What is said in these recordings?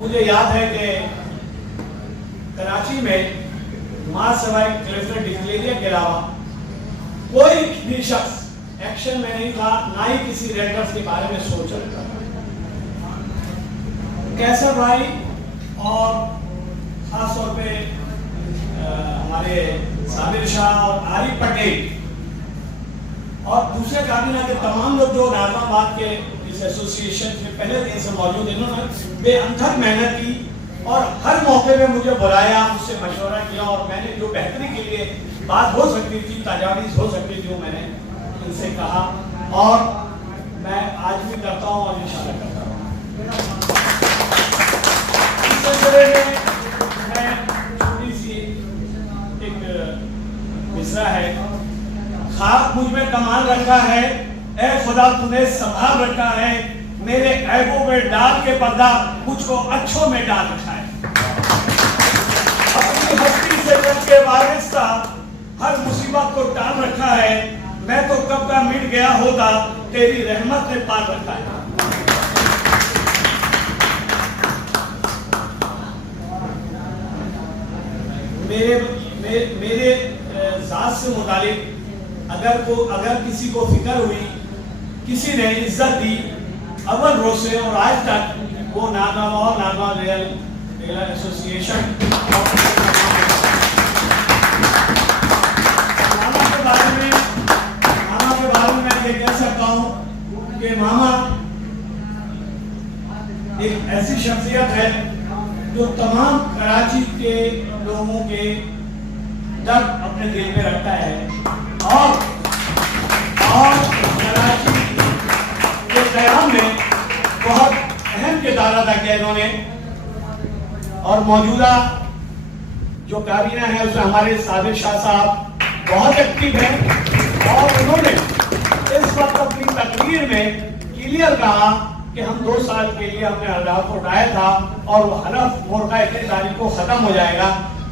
मुझे याद है कि कराची में महासवाई कलेक्टर डिक्लेरिया के अलावा कोई भी शख्स एक्शन में नहीं था, ना ही किसी रेडर्स के बारे में सोच रहा था। कैसर भाई और खासतौर पे हमारे साबिर शाह और आरिफ पटेल और दूसरे काबीना के तमाम लोग जो नाज़माबाद के इस एसोसिएशन में पहले दिन से मौजूद, इन्होंने बेअंथक मेहनत की और हर मौके पे मुझे बुलाया, मुझसे मशवरा किया और मैंने जो बेहतरी के लिए बात हो सकती थी, तजावीज़ हो सकती थी, वो मैंने इनसे कहा और मैं आज भी करता हूँ और इंशाल्लाह करता हूँ। इस सिलसिले में मैं छोटी सी एक मिसरा है, खाक मुझ में कमाल रखा है, ऐ खुदा तूने संभाल रखा है, मेरे ऐबों में डाल के पर्दा मुझको अच्छों में डाल रखा है। अपनी हस्ती से बच के वारिस्ता हर मुसीबत को टाल रखा है, मैं तो कब का मिट गया होता, तेरी रहमत ने पाल रखा है। मेरे जात से मुतालिक अगर किसी को फिक्र हुई, किसी ने इज्जत दी अव्वल रोज से और आज तक, वो नागवा रियल एसोसिएशन मामा के बारे में मैं ये कह सकता हूँ कि मामा एक ऐसी शख्सियत है जो तमाम कराची के लोगों के दर्द अपने दिल में रखता है और कराची के क़याम में बहुत अहम किरदार अदा किया इन्होंने। और मौजूदा जो काबीना है उसमें हमारे साबिर शाह साहब बहुत एक्टिव हैं और उन्होंने इस वक्त अपनी तकरीर में क्लियर कहा कि हम 2 साल के लिए हमने हलफ उठाया था और वो हलफ मोरका 21 तारीख को खत्म हो जाएगा।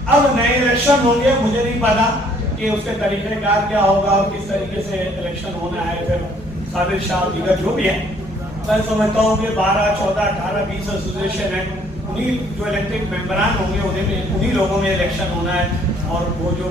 अब नए इलेक्शन होंगे, मुझे नहीं पता कि उसके तरीक़ेकार क्या होगा और किस तरीके से इलेक्शन होना है। फिर साबिर शाह दीगर जो भी है, मैं समझता हूँ कि 12, 14, 18, 20 एसोसिएशन है, उन्हीं जो इलेक्टेड मेंबरान होंगे उन्हीं लोगों में इलेक्शन होना है और वो जो